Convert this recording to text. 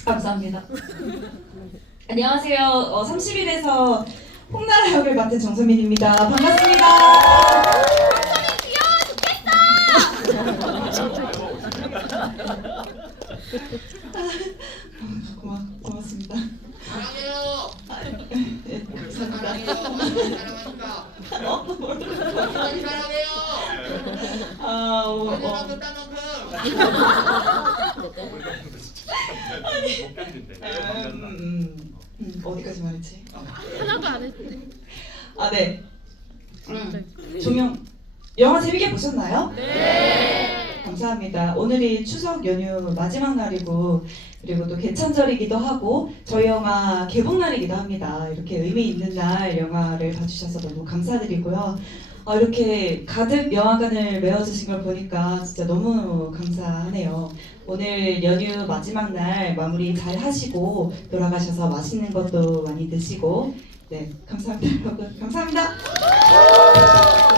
감사합니다. 안녕하세요. 30일에서 홍나라 역을 맡은 정소민입니다. 반갑습니다. 고맙습니다. 사랑해요. 네, 감사합니다. 사랑해요. 사랑하니까. 많이 사랑해요. 언제만큼 딴 만큼. 어디까지 말했지? 하나도 안 했대. 아, 네. 종영, 영화 재밌게 보셨나요? 네. 감사합니다. 오늘이 추석 연휴 마지막 날이고, 그리고 또 개천절이기도 하고, 저희 영화 개봉 날이기도 합니다. 이렇게 의미 있는 날 영화를 봐주셔서 너무 감사드리고요. 이렇게 가득 영화관을 메워주신 걸 보니까 진짜 너무 감사하네요. 오늘 연휴 마지막 날 마무리 잘 하시고 돌아가셔서 맛있는 것도 많이 드시고, 네, 감사합니다, 여러분. 감사합니다.